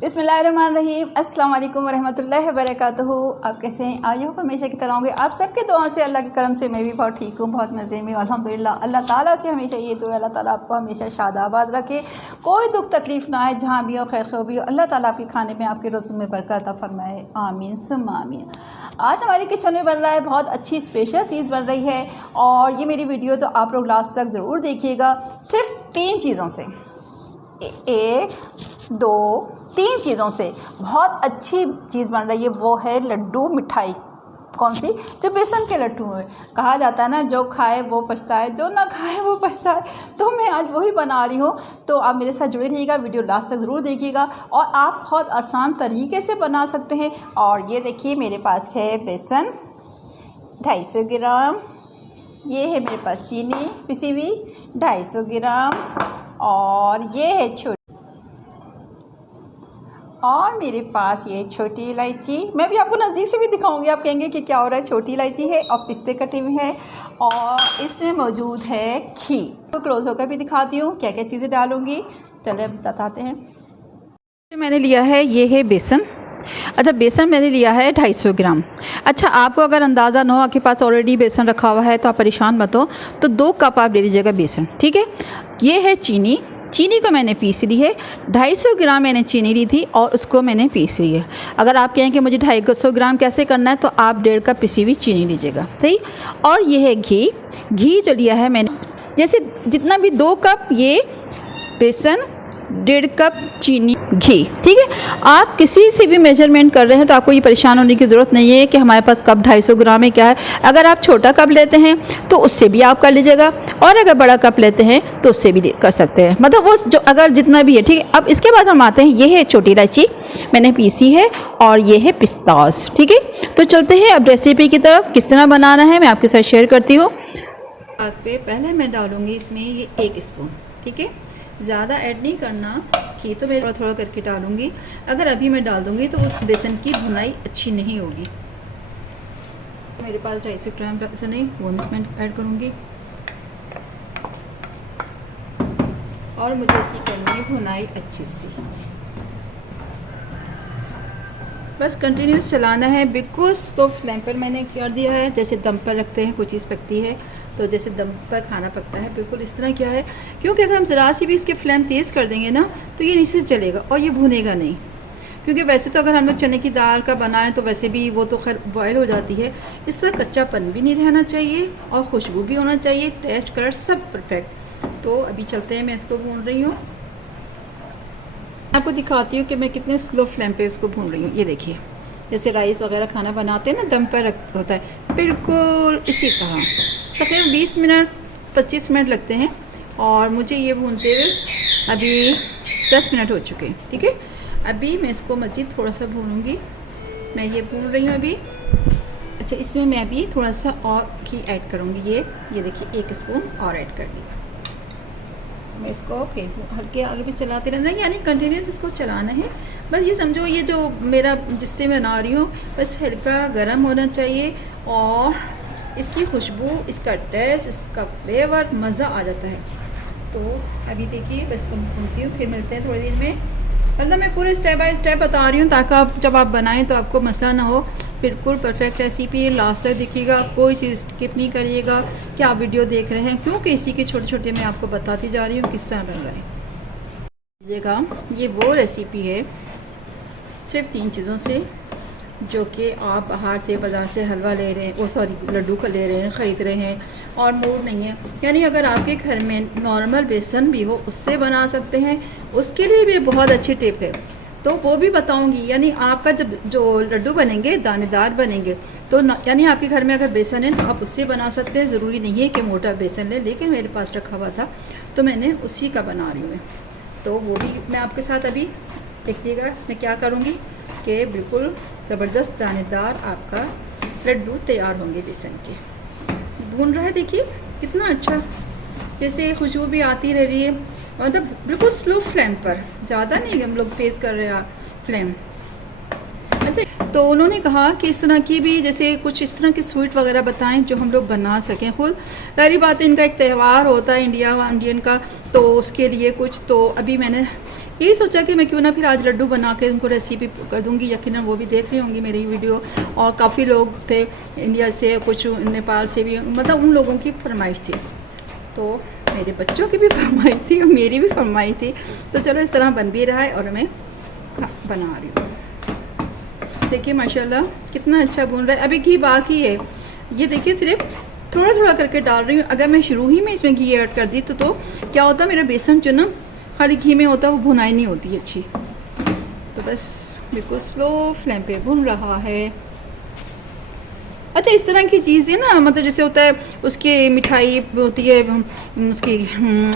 बिस्मिल्लाहिर्रहमानिर्रहीम। अस्सलाम वालेकुम वरहमतुल्लाहि वबरकातुहू। आप कैसे हैं? आज हो हमेशा की तरह होंगे। आप सबके दुआ से, अल्लाह के करम से मैं भी बहुत ठीक हूँ, बहुत मज़े में अल्हम्दुलिल्लाह। अल्लाह ताला से हमेशा ये दुआ, अल्लाह ताला आपको हमेशा शादाबाद रखे, कोई दुख तकलीफ़ ना आए, जहाँ भी हो खैर खूबी हो, अल्लाह ताला आपके खाने में, आपके रोज़ में बरकत अता फरमाए, आमीन सुम्मा आमीन। आज हमारे किचन में बन रहा है बहुत अच्छी स्पेशल चीज़ बन रही है, और ये मेरी वीडियो तो आप लोग लास्ट तक ज़रूर देखिएगा। सिर्फ 3 चीज़ों से, 1 2 3 चीज़ों से बहुत अच्छी चीज़ बन रही है। वो है लड्डू मिठाई। कौन सी? जो बेसन के लड्डू हैं। कहा जाता है ना, जो खाए वो पछताए, जो ना खाए वो पछताए। तो मैं आज वही बना रही हूँ। तो आप मेरे साथ जुड़े रहिएगा, वीडियो लास्ट तक ज़रूर देखिएगा, और आप बहुत आसान तरीके से बना सकते हैं। और ये देखिए, मेरे पास है बेसन 250 ग्राम, ये है मेरे पास चीनी पिसी हुई 250 ग्राम, और ये है और मेरे पास ये छोटी इलायची। मैं भी आपको नज़दीक से भी दिखाऊंगी, आप कहेंगे कि क्या हो रहा है। छोटी इलायची है और पिस्ते कटे हुए हैं, और इसमें मौजूद है घी। तो क्लोज होकर भी दिखाती हूँ क्या क्या चीज़ें डालूँगी। चलिए बताते हैं। मैंने लिया है, ये है बेसन। अच्छा, बेसन मैंने लिया है 250 ग्राम। अच्छा, आपको अगर अंदाज़ा ना हो, आपके पास ऑलरेडी बेसन रखा हुआ है, तो आप परेशान मत हो, तो 2 कप आप ले लीजिएगा बेसन, ठीक है। ये है चीनी। चीनी को मैंने पीस ली है। 250 ग्राम मैंने चीनी ली थी और उसको मैंने पीस ली है। अगर आप कहें कि मुझे 250 ग्राम कैसे करना है, तो आप 1.5 कप पिसी हुई चीनी लीजिएगा, सही। और ये है घी। घी जो लिया है मैंने, जैसे जितना भी 2 कप ये बेसन, 1.5 कप चीनी, घी, ठीक है। आप किसी से भी मेजरमेंट कर रहे हैं तो आपको ये परेशान होने की ज़रूरत नहीं है कि हमारे पास कप 250 ग्राम है क्या है। अगर आप छोटा कप लेते हैं तो उससे भी आप कर लीजिएगा, और अगर बड़ा कप लेते हैं तो उससे भी कर सकते हैं, मतलब वो जो अगर जितना भी है, ठीक है। अब इसके बाद हम आते हैं, ये है छोटी इलायची मैंने पीसी है, और ये है पिस्तास, ठीक है। तो चलते हैं अब रेसिपी की तरफ। किस तरह बनाना है मैं आपके साथ शेयर करती हूँ। पहले मैं डालूँगी इसमें ये 1 स्पून, ठीक है। ज़्यादा ऐड नहीं करना, घी तो मैं थोड़ा थोड़ा करके डालूँगी। अगर अभी मैं डाल दूँगी तो बेसन की भुनाई अच्छी नहीं होगी। मेरे पास 250 ग्राम बेसन है, वो मैं ऐड करूँगी, और मुझे इसकी करनी है भुनाई अच्छी सी। बस कंटिन्यूस चलाना है, बिल्कुल स्लो फ्लेम पर मैंने कर दिया है। जैसे दम पर रखते हैं कोई चीज़ पकती है, तो जैसे दम पर खाना पकता है, बिल्कुल इस तरह क्या है। क्योंकि अगर हम ज़रा सी भी इसके फ्लेम तेज़ कर देंगे ना, तो ये नीचे से चलेगा और ये भुनेगा नहीं। क्योंकि वैसे तो अगर हम लोग चने की दाल का बनाएं तो वैसे भी वो तो खैर बॉयल हो जाती है। इसका कच्चापन भी नहीं रहना चाहिए, और खुशबू भी होना चाहिए, टेस्ट कलर सब परफेक्ट। तो अभी चलते हैं, मैं इसको भून रही हूँ। आपको दिखाती हूँ कि मैं कितने स्लो फ्लेम पे इसको भून रही हूँ। ये देखिए, जैसे राइस वगैरह खाना बनाते हैं ना, दम पर रख होता है, बिल्कुल इसी तरह। तकरीबन 20 मिनट 25 मिनट लगते हैं, और मुझे ये भूनते हुए अभी 10 मिनट हो चुके हैं, ठीक है। अभी मैं इसको मज़ीद थोड़ा सा भूनूँगी। मैं ये भून रही हूँ अभी। अच्छा, इसमें मैं अभी थोड़ा सा और घी ऐड करूँगी। ये देखिए, 1 स्पून और ऐड कर दिया। मैं इसको फिर हल्के आगे भी चलाते रहना, यानी कंटिन्यूस इसको चलाना है। बस ये समझो, ये जो मेरा जिससे मैं बना रही हूँ, बस हल्का गर्म होना चाहिए, और इसकी खुशबू, इसका टेस्ट, इसका फ्लेवर, मज़ा आ जाता है। तो अभी देखिए, बस भूनती हूँ, फिर मिलते हैं थोड़ी देर में। मतलब मैं पूरे स्टेप बाय स्टेप बता रही हूँ, ताकि आप जब आप बनाएं तो आपको मसला ना हो। बिल्कुल परफेक्ट रेसिपी है, लास्ट तक देखिएगा, कोई चीज़ स्किप नहीं करिएगा कि आप वीडियो देख रहे हैं, क्योंकि इसी के छोटे छोटे मैं आपको बताती जा रही हूँ किस तरह बन रहा है। देखिएगा, ये वो रेसिपी है सिर्फ 3 चीज़ों से, जो कि आप बाहर से बाज़ार से हलवा ले रहे हैं, वो सॉरी लड्डू का ले रहे हैं, ख़रीद रहे हैं, और मूड नहीं है। यानी अगर आपके घर में नॉर्मल बेसन भी हो, उससे बना सकते हैं। उसके लिए भी बहुत अच्छी टिप है, तो वो भी बताऊंगी। यानी आपका जब जो लड्डू बनेंगे, दानेदार बनेंगे, तो यानी आपके घर में अगर बेसन है तो आप उससे बना सकते हैं। ज़रूरी नहीं है कि मोटा बेसन लें, लेकिन मेरे पास रखा हुआ था तो मैंने उसी का बना रही हूँ। तो वो भी मैं आपके साथ अभी देखिएगा मैं क्या करूँगी कि बिल्कुल ज़बरदस्त दानेदार आपका लड्डू तैयार होंगे बेसन के। भून रहा है, देखिए कितना अच्छा, जैसे खुशबू भी आती रह रही है, मतलब बिल्कुल स्लो फ्लेम पर, ज़्यादा नहीं हम लोग तेज़ कर रहे हैं फ्लेम। अच्छा, तो उन्होंने कहा कि इस तरह की भी, जैसे कुछ इस तरह की स्वीट वगैरह बताएं जो हम लोग बना सकें खुद। सारी बात है, इनका एक त्यौहार होता है इंडियन का, तो उसके लिए कुछ, तो अभी मैंने यही सोचा कि मैं क्यों ना फिर आज लड्डू बना के उनको रेसिपी कर दूँगी। यकीनन वो भी देख रही होंगी मेरी वीडियो, और काफ़ी लोग थे इंडिया से, कुछ नेपाल से भी, मतलब उन लोगों की फरमाइश थी, तो मेरे बच्चों की भी फरमाइश थी और मेरी भी फरमाइश थी। तो चलो इस तरह बन भी रहा है और मैं बना रही हूँ। देखिए माशाल्लाह कितना अच्छा भून रहा है। अभी घी बाकी है, ये देखिए सिर्फ थोड़ा थोड़ा करके डाल रही हूँ। अगर मैं शुरू ही में इसमें घी ऐड कर दी तो क्या होता, मेरा बेसन जो ना खाली घी में होता है, वो भुनाई नहीं होती अच्छी। तो बस बिल्कुल स्लो फ्लेम पे भुन रहा है। अच्छा, इस तरह की चीज़ें ना, मतलब जैसे होता है उसकी मिठाई होती है, उसकी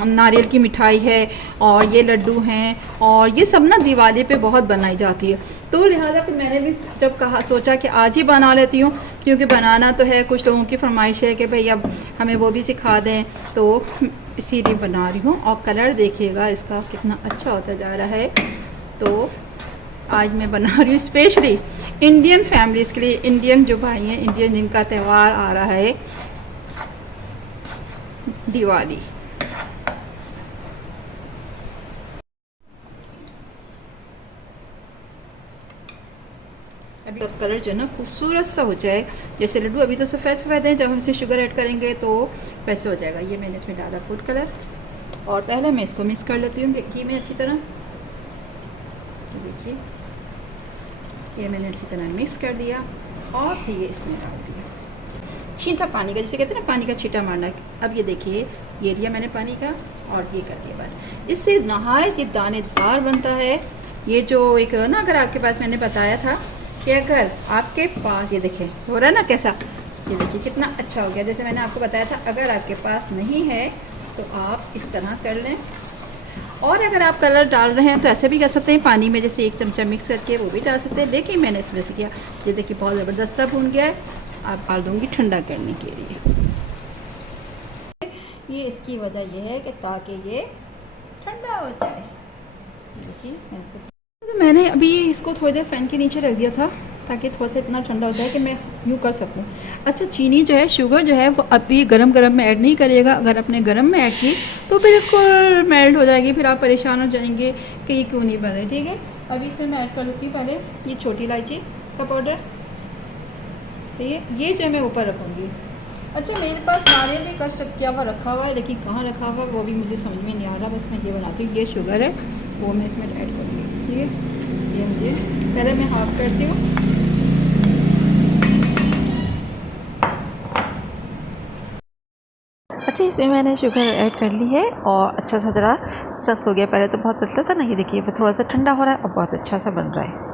नारियल की मिठाई है, और ये लड्डू हैं, और ये सब ना दिवाली पे बहुत बनाई जाती है। तो लिहाजा फिर मैंने भी जब कहा, सोचा कि आज ही बना लेती हूँ, क्योंकि बनाना तो है, कुछ लोगों की फरमाइश है कि भाई अब हमें वो भी सिखा दें, तो इसीलिए बना रही हूँ। और कलर देखिएगा इसका कितना अच्छा होता जा रहा है। तो आज मैं बना रही हूँ स्पेशली इंडियन फैमिलीज़ के लिए, इंडियन जो भाई हैं, इंडियन जिनका त्यौहार आ रहा है दिवाली। अभी तो कलर जो है ना खूबसूरत सा हो जाए, जैसे लड्डू अभी तो सफ़ेद सफ़ेद हैं, जब हम इसे शुगर ऐड करेंगे तो वैसे हो जाएगा। ये मैंने इसमें डाला फूड कलर, और पहले मैं इसको मिक्स कर लेती हूँ घी में अच्छी तरह। देखिए ये मैंने अच्छी तरह मिक्स कर दिया, और फिर ये इसमें डाल दिया छींटा पानी का, जिसे कहते हैं ना पानी का छींटा मारना। अब ये देखिए, ये लिया मैंने पानी का, और ये कर दिया बंद। इससे नहायत ये दानेदार बनता है। ये जो एक ना, अगर आपके पास, मैंने बताया था कि अगर आपके पास, ये देखें हो रहा है ना कैसा, ये देखिए कितना अच्छा हो गया। जैसे मैंने आपको बताया था, अगर आपके पास नहीं है तो आप इस तरह कर लें, और अगर आप कलर डाल रहे हैं तो ऐसे भी कर सकते हैं, पानी में जैसे 1 चमचा मिक्स करके वो भी डाल सकते हैं। लेकिन मैंने इसमें से किया, ये देखिए बहुत ज़बरदस्त भून गया है। आप डाल दूँगी ठंडा करने के लिए। ये इसकी वजह यह है कि ताकि ये ठंडा हो जाए। देखिए तो मैंने अभी इसको थोड़ी देर फ़ैन के नीचे रख दिया था, ताकि थोड़ा सा इतना ठंडा हो जाए कि मैं यूँ कर सकूँ। अच्छा, चीनी जो है, शुगर जो है, वो अभी गरम गरम में ऐड नहीं करिएगा। अगर आपने गरम में ऐड की तो बिल्कुल मेल्ट हो जाएगी, फिर आप परेशान हो जाएंगे कि ये क्यों नहीं बन रही। ठीक है, अभी इसमें मैं ऐड कर लेती हूँ पहले ये छोटी इलायची का पाउडर। तो ये जो है मैं ऊपर रखूँगी। अच्छा, मेरे पास नारियल भी कष्ट किया हुआ रखा हुआ है, लेकिन कहाँ रखा हुआ है वो भी मुझे समझ में नहीं आ रहा। बस मैं ये बनाती हूँ, ये शुगर है वो मैं इसमें ऐड करूँगी। ठीक है, ये मुझे पहले मैं हाफ करती हूँ। अच्छा, इसमें मैंने शुगर ऐड कर ली है, और अच्छा सा ज़रा सख्त हो गया। पहले तो बहुत पतला था ना, ये देखिए थोड़ा सा ठंडा हो रहा है और बहुत अच्छा सा बन रहा है।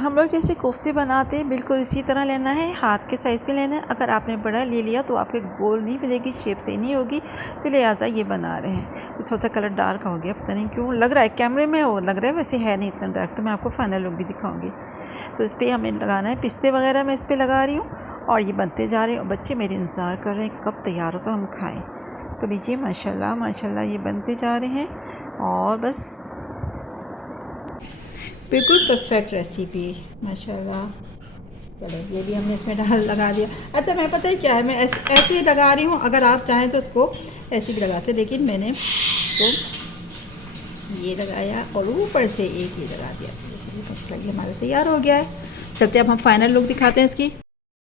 हम लोग जैसे कोफ्ते बनाते हैं बिल्कुल इसी तरह लेना है, हाथ के साइज़ में लेना है। अगर आपने बड़ा ले लिया तो आपके गोल नहीं मिलेगी, शेप सही नहीं होगी, तो लिहाजा ये बना रहे हैं। ये थोड़ा सा कलर डार्क हो गया, पता नहीं क्यों लग रहा है कैमरे में, वो लग रहा है वैसे है नहीं इतना डार्क। तो मैं आपको फाइनल लुक भी दिखाऊंगी। तो इस पर हमें लगाना है पिस्ते वगैरह, मैं इस पर लगा रही हूँ, और ये बनते जा रहे हैं। और बच्चे मेरे इंतज़ार कर रहे हैं कब तैयार हो तो हम खाएँ। तो लीजिए माशाल्लाह माशाल्लाह ये बनते जा रहे हैं, और बस बिल्कुल परफेक्ट रेसिपी माशाल्लाह। चलो ये भी हमने इसमें डाल लगा दिया। अच्छा, मैं पता है क्या है, मैं ऐसे ही लगा रही हूँ। अगर आप चाहें तो उसको ऐसे भी लगाते, लेकिन मैंने तो ये लगाया और ऊपर से एक ये लगा दिया। मसला ये हमारा तैयार हो गया है। चलते अब हम फाइनल लुक दिखाते हैं इसकी।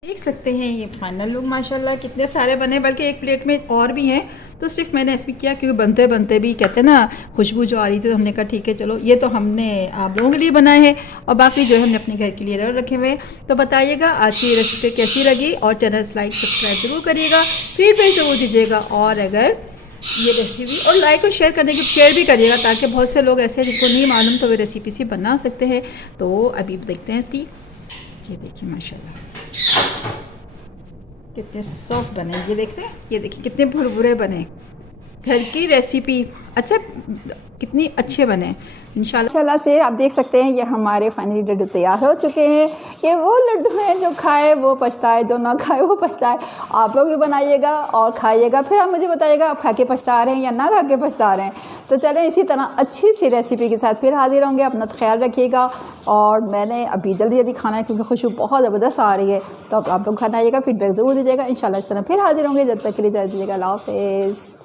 देख सकते हैं ये फाइनल लुक माशाल्लाह कितने सारे बने, बल्कि एक प्लेट में और भी हैं। तो सिर्फ मैंने ऐसे किया क्योंकि बनते बनते भी कहते हैं ना खुशबू जो आ रही थी, तो हमने कहा ठीक है चलो ये तो हमने आप लोगों के लिए बनाए हैं, और बाकी जो है हमने अपने घर के लिए रखे हुए हैं। तो बताइएगा आज की रेसिपी कैसी लगी, और चैनल लाइक सब्सक्राइब ज़रूर करिएगा, फीडबैक ज़रूर दीजिएगा, और अगर ये रेसिपी और लाइक और शेयर करने की शेयर भी करिएगा, ताकि बहुत से लोग ऐसे हैं जिनको नहीं मालूम तो वे रेसिपी से बना सकते हैं। तो अभी देखते हैं इसकी। ये देखिए माशाल्लाह कितने सॉफ्ट बने, ये देखते हैं, ये देखिए कितने भुरभुरे बने, घर की रेसिपी। अच्छा, कितनी अच्छे बने इंशाल्लाह से। आप देख सकते हैं ये हमारे फाइनली लड्डू तैयार हो चुके हैं। ये वो लड्डू हैं जो खाए वो पछताए, जो ना खाए वो पछताए। आप लोग भी बनाइएगा और खाइएगा, फिर आप मुझे बताइएगा आप खा के पछता रहे हैं या ना खा के पछता रहे हैं। तो चलें इसी तरह अच्छी सी रेसिपी के साथ फिर हाजिर होंगे। अपना ख्याल रखिएगा, और मैंने अभी जल्दी जल्दी खाना है क्योंकि खुशबू बहुत ज़बरदस्त आ रही है। तो आप लोग खाना आइएगा, फीडबैक ज़रूर दीजिएगा। इंशाल्लाह इस तरह फिर हाजिर होंगे, जब तक के लिए इजाज़त दीजिएगा। अल्लाह हाफ़िज़।